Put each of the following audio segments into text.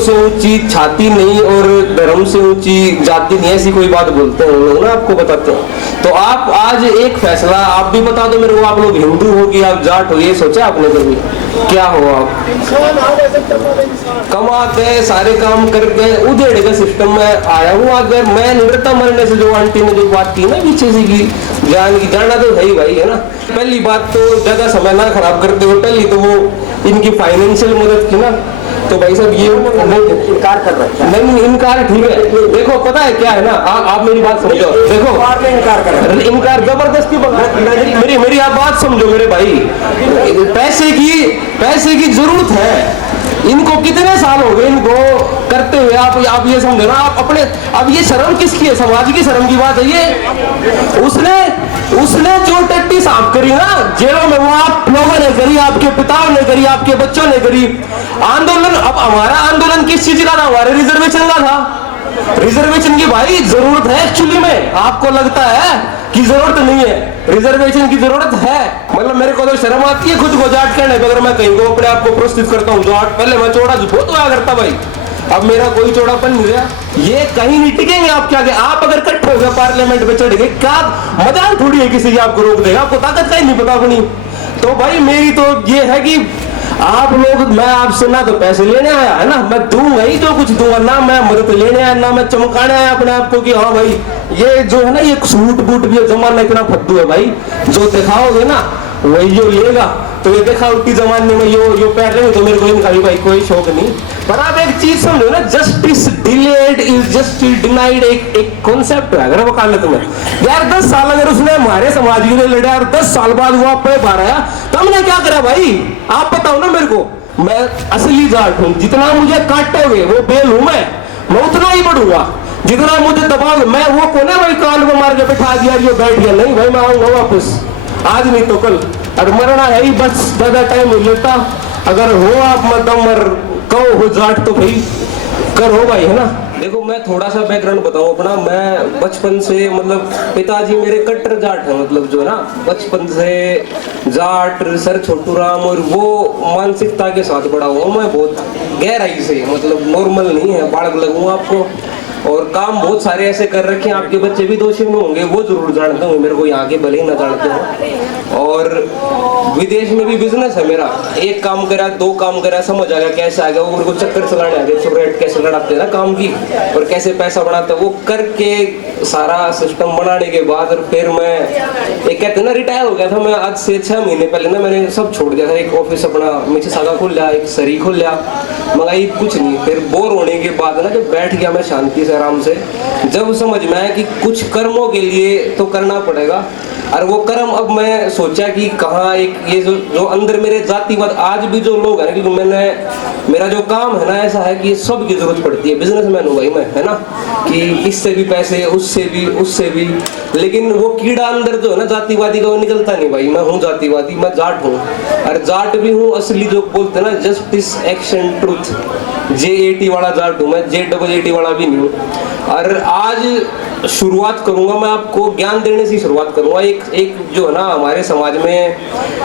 से ऊंची छाती नहीं और धर्म से ऊंची जाति नहीं, ऐसी कोई बात बोलते हैं लोग ना, आपको बताते हैं। तो आप आज एक फैसला आप भी बता दो मेरे को, आप लोग हिंदू हो कि आप जाट हो, ये सोचा आपने कभी? क्या हो आप? कमाते सारे काम करके उधेड़ के सिस्टम में आया हूँ। अगर मैं निवृत्ता मरने से जो आंटी ने जो बात की ना पीछे से की जान की, जानना तो सही भाई है ना। पहली बात तो ज्यादा समय ना खराब करते हो, पहली तो वो इनकी फाइनेंशियल मदद की ना, तो भाई साहब ये इनकार कर रहा है। नहीं, इनकार ठीक है। देखो पता है क्या है ना, आप मेरी बात समझो। देखो इनकार कर रहा है, इनकार जबरदस्ती मेरी आप बात समझो मेरे भाई। पैसे की जरूरत है इनको, कितने साल हो गए इनको करते हुए। आप ये समझो ना, आप अपने, अब ये शर्म किसकी है? समाज की शर्म की बात है ये। उसने जो टट्टी साफ करी ना जेलों में, वो आप लोगों ने करी, आपके पिताओं ने करी, आपके बच्चों ने करी। आंदोलन, अब हमारा आंदोलन किस चीज का था? हमारे रिजर्वेशन का था। रिजर्वेशन की भाई जरूरत है एक्चुअली में, आपको लगता है कि जरूरत नहीं है, रिजर्वेशन की जरूरत है। मतलब मेरे को तो शर्म आती है खुद को जाट कहने पे, अगर मैं कहीं को अपने आप को प्रस्तुत करता हूँ जाट। पहले मैं चौड़ा बहुत हुआ करता भाई, अब मेरा कोई चौड़ापन नहीं रहा। ये कहीं नहीं टिकेंगे आप क्या के, आप अगर इकट्ठे हो गए पार्लियामेंट में चढ़ गए, क्या मजाल थोड़ी है किसी की आपको रोक देगा, आपको ताकत का ही नहीं पता अपनी। तो भाई मेरी तो ये है कि आप लोग, मैं आपसे ना तो पैसे लेने आया है ना, मैं दूंगा ही जो कुछ दूंगा ना, मैं मदद लेने आया ना मैं चमकाने आया अपने आप को कि हाँ भाई ये जो है ना ये सूट बूट भी जमाना इतना फद्दू है भाई, जो दिखाओगे ना वही जो लेगा। तो ये देखा उल्टी जमाने में यो पैर रहे तो मेरे को इनका भी भाई कोई शौक नहीं। पर आप एक चीज समझो ना, justice delayed is justice denied, एक कॉन्सेप्ट है अगर वकालत में यार। 10 साल अगर उसने हमारे समाज के लिए लड़ा और 10 साल बाद वो आप पे बाहर आया तो हमने क्या करा भाई? आप बताओ ना मेरे को। मैं असली जाट हूँ, जितना मुझे काटोगे वो बेल हूं मैं उतना ही बढ़ूंगा। जितना मुझे दबाओगे, मैं वो कोने भाई कान को मार के बैठा दिया ये बैठ गया, नहीं भाई मैं आऊंगा वापस, आज नहीं तो कल। और मरना है ही बस, ज्यादा टाइम नहीं लेता। अगर हो आप मतलब मर कहो हो जाट तो भाई करो भाई, है ना। देखो मैं थोड़ा सा बैकग्राउंड बताऊं अपना। मैं बचपन से, मतलब पिताजी मेरे कट्टर जाट है, मतलब जो है ना बचपन से जाट सर छोटू राम और वो मानसिकता के साथ बड़ा हुआ मैं, बहुत गहराई से, मतलब नॉर्मल नहीं है, बालक लगूंगा आपको। और काम बहुत सारे ऐसे कर रखे हैं, आपके बच्चे भी दोषी में होंगे, वो जरूर जानते होंगे मेरे को, यहाँ के भले ही ना जानते हो। और विदेश में भी बिजनेस है मेरा, एक काम करा 2 काम करा, समझ आ गया कैसे आ गया वो, मेरे को चक्कर चलाने आ गए, सिगरेट कैसे लड़ाते हैं ना काम की और कैसे पैसा बनाते हैं वो करके सारा सिस्टम बनाने के बाद, और फिर मैं एक कहते ना रिटायर हो गया था मैं। आज से 6 महीने पहले ना मैंने सब छोड़ दिया था, एक ऑफिस अपना मिसिसागा खोल लिया, एक सरी खोल लिया, मंगाई कुछ नहीं। फिर बोर होने के बाद ना जब बैठ गया मैं शांति से आराम से, जब समझ में आया कि कुछ कर्मों के लिए तो करना पड़ेगा। और वो कर्म अब मैं सोचा कि कहाँ एक ये जो अंदर मेरे जातिवाद आज भी जो लोग हैं, क्योंकि मेरा जो काम है ना ऐसा है कि सब की जरूरत पड़ती है, बिजनेसमैन हूँ भाई मैं, है ना, कि इससे भी पैसे उससे भी, लेकिन वो कीड़ा अंदर जो है ना जातिवादी का वो निकलता नहीं भाई। मैं हूँ जातिवादी, मैं जाट हूँ और जाट भी हूँ असली, जो बोलते हैं ना जस्टिस एक्शन ट्रूथ, JAT वाला जाट हूँ मैं, JAAT वाला भी नहीं हूँ। और आज शुरुआत करूंगा मैं आपको ज्ञान देने से शुरुआत करूंगा। एक जो है ना हमारे समाज में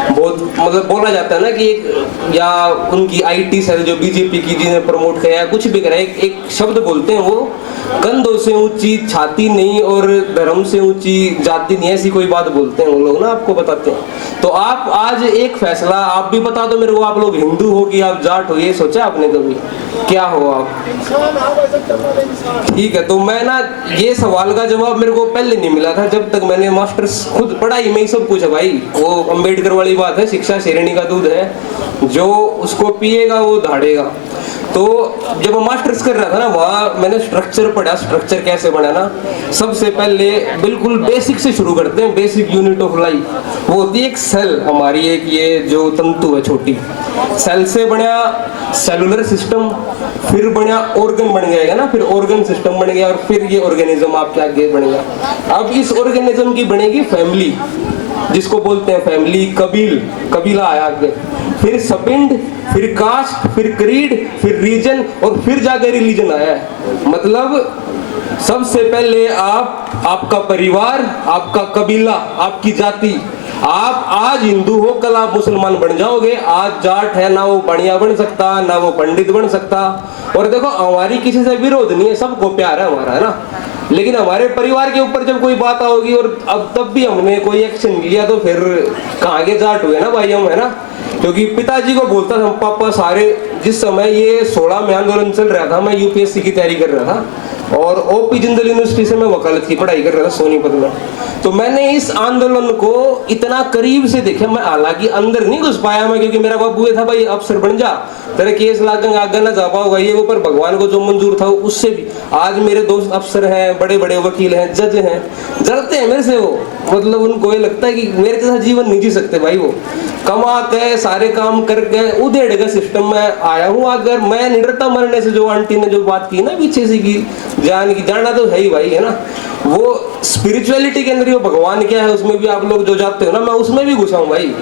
बहुत मतलब बोला जाता है ना कि एक, या उनकी IT सेल जो बीजेपी की जिन्हें प्रमोट किया है कुछ भी करा, एक शब्द बोलते हैं वो, कंधों से ऊंची छाती नहीं और धर्म से ऊंची जाति नहीं, ऐसी कोई बात बोलते हैं वो लोग ना, आपको बताते हैं। तो आप आज एक फैसला आप भी बता दो मेरे को, आप लोग हिंदू हो कि आप जाट हो, ये सोचा आपने कभी? क्या हो आप? ठीक है, तो मैं ना ये सवाल का जवाब मेरे को पहले नहीं मिला था जब तक मैंने मास्टर्स खुद पढ़ाई में ही सब कुछ है भाई। वो अंबेडकर वाली बात है, शिक्षा शेरनी का दूध है, जो उसको पिएगा वो धाड़ेगा। तो जब मैं मास्टर्स कर रहा था ना वहाँ मैंने स्ट्रक्चर पढ़ा, स्ट्रक्चर कैसे बना ना। सबसे पहले बिल्कुल बेसिक से शुरू करते हैं, बेसिक यूनिट ऑफ लाइफ। वो होती है एक सेल हमारी, एक ये जो तंतु है छोटी, सेल से बना सेलुलर सिस्टम, फिर बना ऑर्गन बन जाएगा ना, फिर ऑर्गन सिस्टम बन गया और फिर ये ऑर्गेनिज्म आपके आगे बनेगा। अब इस ऑर्गेनिज्म की बनेगी फैमिली, जिसको बोलते हैं फैमिली, कबीला आया आगे, फिर सपिंड, फिर कास्ट, फिर क्रीड, फिर रीजन और फिर जाकर रिलीजन आया है। मतलब सबसे पहले आपका परिवार, आपका कबीला, आपकी जाति, आप आज हिंदू हो, कल आप मुसलमान बन जाओगे। आज जाट है, ना वो बढ़िया बन सकता, ना वो पंडित बन सकता। और देखो, हमारी किसी से विरोध नहीं है, सबको प्यार है हमारा, है ना। लेकिन हमारे परिवार के ऊपर जब कोई बात आओगी और अब तब भी हमने कोई एक्शन लिया तो फिर कहाँ के जाट हुए ना भाई हम, है ना। क्योंकि पिताजी को बोलता था पापा सारे, जिस समय ये 16 में आंदोलन चल रहा था, मैं यूपीएससी की तैयारी कर रहा था और ओपी जिंदल यूनिवर्सिटी से मैं वकालत की पढ़ाई कर रहा था सोनीपत में। तो मैंने इस आंदोलन को इतना करीब से देखा। मैं हालांकि अंदर नहीं घुस पाया मैं, क्योंकि मेरा बाबू ये था भाई अफसर बन जा, तेरे केस लागेंगे, आगे ना जा पाओगा ये वो, पर भगवान को जो मंजूर था उससे भी आज मेरे दोस्त अफसर हैं, बड़े बड़े वकील हैं, जज हैं, जलते हैं मेरे से वो। मतलब उनको ये लगता है कि मेरे जैसा जीवन नहीं जी सकते भाई। वो कमा के सारे काम करके उधेड़ के सिस्टम में आया हूँ। अगर मैं नहीं डरता मरने से, जो आंटी ने जो बात की ना पीछे से की जान की, जाना तो है ही भाई, है ना। वो स्पिरिचुअलिटी के अंदर वो भगवान क्या है उसमें भी आप लोग जो जाते हो ना, मैं उसमें भी घुसा हूँ भाई।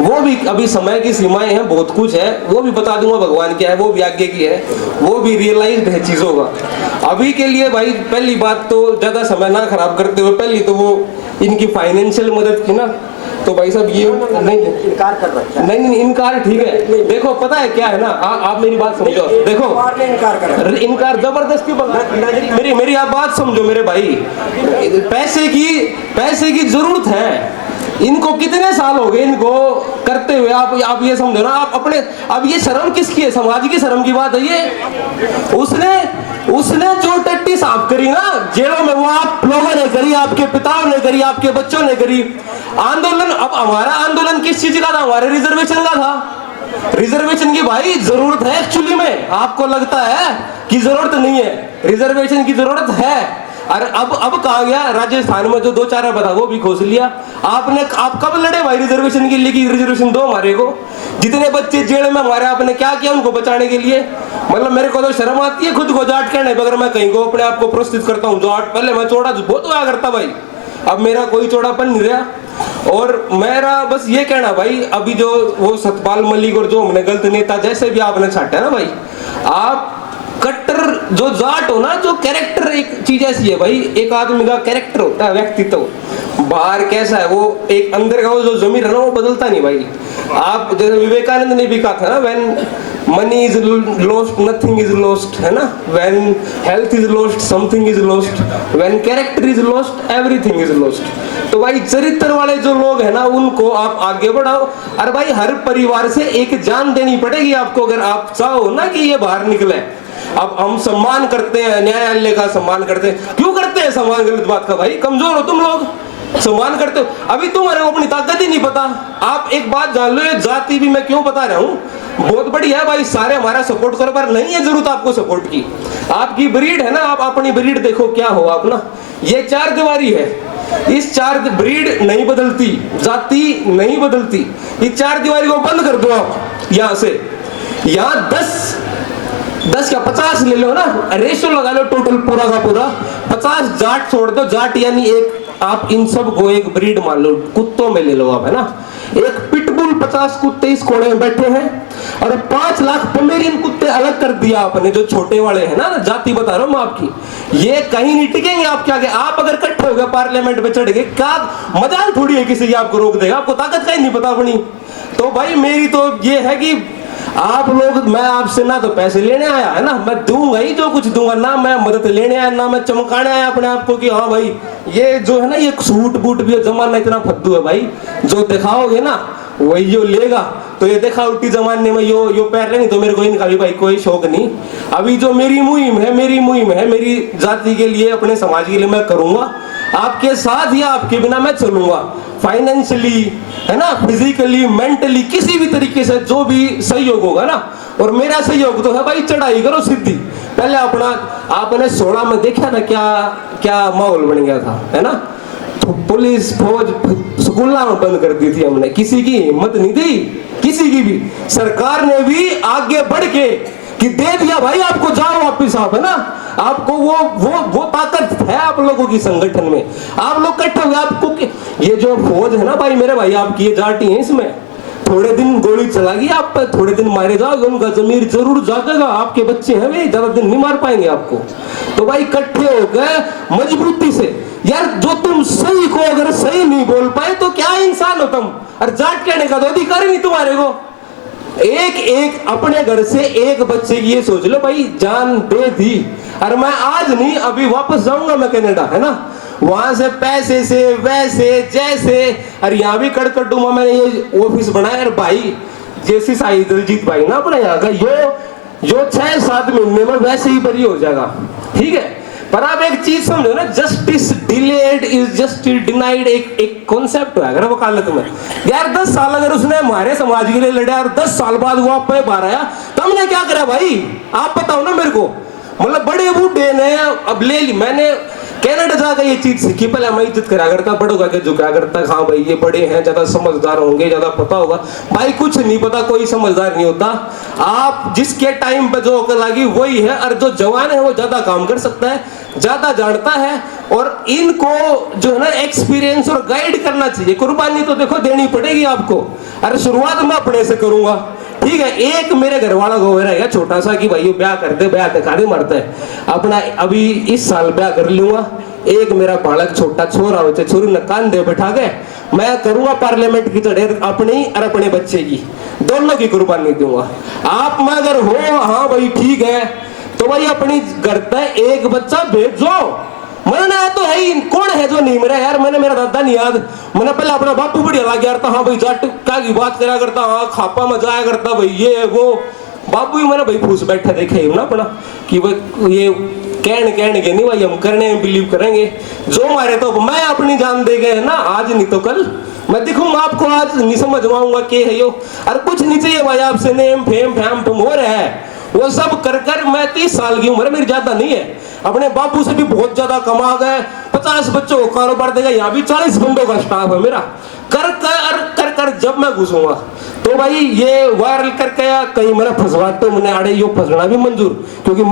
वो भी अभी समय की सीमाएं हैं, बहुत कुछ है, वो भी बता दूंगा भगवान क्या है, वो भी आगे की है, वो भी रियलाइज्ड है चीजों का। अभी के लिए भाई पहली बात तो ज्यादा समय ना खराब करते हुए, पहली तो वो इनकी फाइनेंशियल मदद की ना, तो भाई साहब ये नहीं इनकार कर रहा है। नहीं इनकार ठीक है। देखो पता है क्या है ना, आप मेरी बात समझो। देखो इनकार जबरदस्ती, मेरी आप बात समझो मेरे भाई। पैसे की जरूरत है इनको, कितने साल हो गए इनको करते हुए। आप ये समझो ना, आप अपने, अब ये शर्म किसकी है? समाज की शर्म की बात है ये। उसने जो टट्टी साफ करी ना जेलों में, वो आप लोगों ने करी, आपके पिताओं ने करी, आपके बच्चों ने करी। आंदोलन, अब हमारा आंदोलन किस चीज का था? हमारे रिजर्वेशन का था। रिजर्वेशन की भाई जरूरत है एक्चुअली में। आपको लगता है कि जरूरत नहीं है, रिजर्वेशन की जरूरत है। अरे अब कहा गया, राजस्थान में जो 2-4 बता वो भी खोस लिया आपने। आप कब लड़े भाई रिजर्वेशन के लिए कि रिजर्वेशन दो हमारे को? जितने बच्चे जेल में हमारे, आपने क्या किया उनको बचाने के लिए? मतलब मेरे को तो शर्म आती है खुद को जाट कहने पे। अगर मैं कहीं को अपने आप को प्रस्तुत करता हूँ जाट, पहले मैं चौड़ा बहुत हुआ करता भाई, अब मेरा कोई चौड़ापन नहीं रहा। और मेरा बस ये कहना भाई, अभी जो वो सतपाल मलिक और जो हमने गलत नेता जैसे भी आपने छाटा ना भाई, आप कट्टर जो जाट हो ना, जो कैरेक्टर, एक चीज ऐसी है भाई, एक आदमी का कैरेक्टर होता है, व्यक्तित्व बाहर कैसा है, वो एक अंदर का वो जो जमीर है ना, वो बदलता नहीं भाई। आप जैसे विवेकानंद ने भी कहा था ना, when money is lost nothing is lost, है ना। When health is lost something is lost, when character is lost everything is lost. तो भाई चरित्र वाले जो लोग है ना, उनको आप आगे बढ़ाओ। अरे भाई हर परिवार से एक जान देनी पड़ेगी आपको, अगर आप चाहो ना कि ये बाहर निकले। अब हम सम्मान करते हैं, न्यायालय का सम्मान करते हैं, क्यों करते हैं सम्मान? गलत बात का भाई, कमजोर हो तुम लोग, सम्मान करते हो। अभी तुम्हारे को अपनी ताकत ही नहीं पता। आप एक बात जान लो, ये जाति भी मैं क्यों बता रहा हूँ, बहुत बढ़िया है भाई, सारे हमारा सपोर्ट करो, पर नहीं है जरूरत आपको सपोर्ट की। आपकी ब्रीड है ना, आप अपनी ब्रीड देखो क्या हो आप ना। ये 4 दीवारी है, इस 4 ब्रीड नहीं बदलती, जाति नहीं बदलती। इस 4 दीवारी को बंद कर दो आप यहाँ से। यहाँ 10 क्या 50 ले लो ना, रेशो लगा लो टोटल पूरा का पूरा। 50 जाट छोड़ दो, जाट यानी एक, आप इन सब को एक ब्रीड मान लो, कुत्तों में ले लो आप, है ना। एक पिटबुल 50 कुत्ते इस कोने में बैठे हैं, और 5 लाख पोमेरियन कुत्ते अलग कर दिया आपने, जो छोटे वाले हैं ना, जाति बता रहा हूं मैं आपकी। ये कहीं नहीं टिकेंगे आपके आगे। आप अगर इकट्ठे हो गए पार्लियामेंट में चढ़ गए, क्या मजाल थोड़ी है किसी की आपको रोक देगा, आपको ताकत का ही नहीं पता अपनी। तो भाई मेरी तो ये है कि आप लोग, मैं आपसे ना तो पैसे लेने आया, है ना, मैं दूंगा ही जो कुछ दूंगा, ना मैं मदद लेने आया, ना मैं चमकाने आया अपने आप को कि हाँ भाई ये जो है ना, ये सूट बूट भी जमाना इतना फद्दू है भाई, जो दिखाओगे ना वही जो लेगा। तो ये देखा उल्टी जमाने में यो पैर नहीं, तो मेरे को इनका भी भाई कोई शौक नहीं। अभी जो मेरी मुहिम है, मेरी जाति के लिए, अपने समाज के लिए मैं करूंगा, आपके साथ या आपके बिना मैं चलूंगा। फाइनेंशियली, है ना, फिजिकली, मेंटली, किसी भी तरीके से जो भी सहयोग होगा ना। और मेरा सहयोग तो है भाई, चढ़ाई करो सीधी। पहले अपना, आपने 16 में देखा ना क्या माहौल बन गया था, है ना। तो पुलिस फौज स्कूलों में बंद कर दी थी हमने, किसी की हिम्मत नहीं थी, किसी की भी। सरकार ने भी आगे बढ़ के कि दे दिया भाई आपको, जाओ वापिस आप, है ना। आपको वो ताकत है आप लोगों की संगठन में, आप लोग इकट्ठे हो गए। आपको ये जो फौज है ना भाई, मेरे भाई आपकी ये जाटी है, इसमें थोड़े दिन गोली चलागी आप पे, थोड़े दिन मारे जाओगे, उनका जमीर जरूर जागेगा। आपके बच्चे हैं वे, ज्यादा दिन नहीं मार पाएंगे आपको। तो भाई इकट्ठे हो गए मजबूती से। यार जो तुम सही को अगर सही नहीं बोल पाए तो क्या इंसान हो तुम? और जाट कहने का तो अधिकार ही नहीं तुम्हारे को। एक अपने घर से एक बच्चे की ये सोच लो भाई, जान दे दी। और मैं आज नहीं अभी वापस जाऊंगा मैं कनाडा, है ना, वहां से पैसे से वैसे जैसे। और यहाँ भी कड़कटुमा मैंने ये ऑफिस बनाया। और भाई जैसी साई दलजीत भाई ना अपना यहाँ का, यो 6-7 महीने में वैसे ही बरी हो जाएगा, ठीक है। पर आप एक चीज समझो ना, justice delayed is justice denied, एक कॉन्सेप्ट है अगर वकालत में। यार 10 साल अगर उसने हमारे समाज के लिए लड़ा और 10 साल बाद वो आप पे बाहर आया तो हमने क्या करा भाई? आप बताओ ना मेरे को। मतलब बड़े बूढ़े ने अब ले ली। मैंने कनाडा जाकर ये चीज सीखी। पहले मैं इज्जत करा करता, बड़ों का झुका करता, हाँ भाई ये बड़े हैं, ज्यादा समझदार होंगे, ज्यादा पता होगा। भाई कुछ नहीं पता, कोई समझदार नहीं होता। आप जिसके टाइम पे जो अकल लगी वही है। और जो जवान है वो ज्यादा काम कर सकता है, ज्यादा जानता है। और इनको जो है ना एक्सपीरियंस और गाइड करना चाहिए। कुर्बानी तो देखो देनी पड़ेगी आपको। अरे शुरुआत मैं अपने से करूंगा, ठीक है। एक मेरे घर वाला को रहेगा छोटा सा कि भाई ब्याह कर दे, ब्याह दिखा दे मरता है अपना। अभी इस साल ब्याह कर लूंगा। एक मेरा बालक छोटा छोरा हो चाहे छोरी, न कान दे बैठा के मैं करूंगा पार्लियामेंट की चढ़ेर अपनी और अपने बच्चे की, दोनों की कुर्बानी दूंगा। आप में अगर हो हाँ भाई ठीक है तो भाई अपनी घर तक एक बच्चा भेजो। मैंने तो है ही कौन है जो नहीं मेरा? यार मैंने मेरा दादा नहीं याद, मैंने पहले अपना बापू बढ़िया लग गया था। हाँ भाई जाट का की बात करा करता, हाँ खापा में जाया करता भाई ये वो। बापू ही मैंने भाई फूस बैठा देखे ना अपना कि भाई ये कहने के नहीं भाई, हम करने में बिलीव करेंगे जो मारे। तो मैं अपनी जान दे गए ना, आज नहीं तो कल मैं दिखूंगा आपको। आज नहीं समझवाऊंगा के है यो। और कुछ नहीं चाहिए भाई आपसे, नेम फेम फैम तुम हो रहा है वो सब कर मैं 30 साल की उम्र मेरी ज्यादा नहीं है। अपने बापू से भी बहुत ज्यादा कमा गए, 50 बच्चों को कारोबार देगा। यहाँ भी 40 बंदों का स्टाफ है मेरा। कर जब मैं घुसूंगा तो भाई ये वायरल करके या कहीं मेरा फंसवा तो मैंने आड़े यो फंसना भी मंजूर, क्योंकि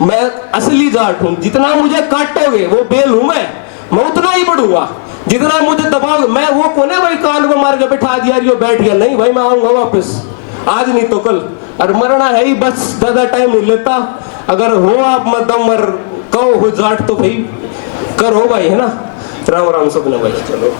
मैं असली जाट हूँ। जितना मुझे काटोगे वो बेल हूं मैं उतना ही बढ़ूंगा। जितना मुझे दबाओगे, मैं वो कौन है भाई कान को मार के बैठा दिया यो बैठ गया, नहीं भाई मैं आऊंगा वापस, आज नहीं तो कल। और मरना है ही बस, ज्यादा टाइम नहीं लेता। अगर हो आप मदम और कहो हो जाट तो भाई करो भाई, है ना। राम राम सपना भाई। चलो।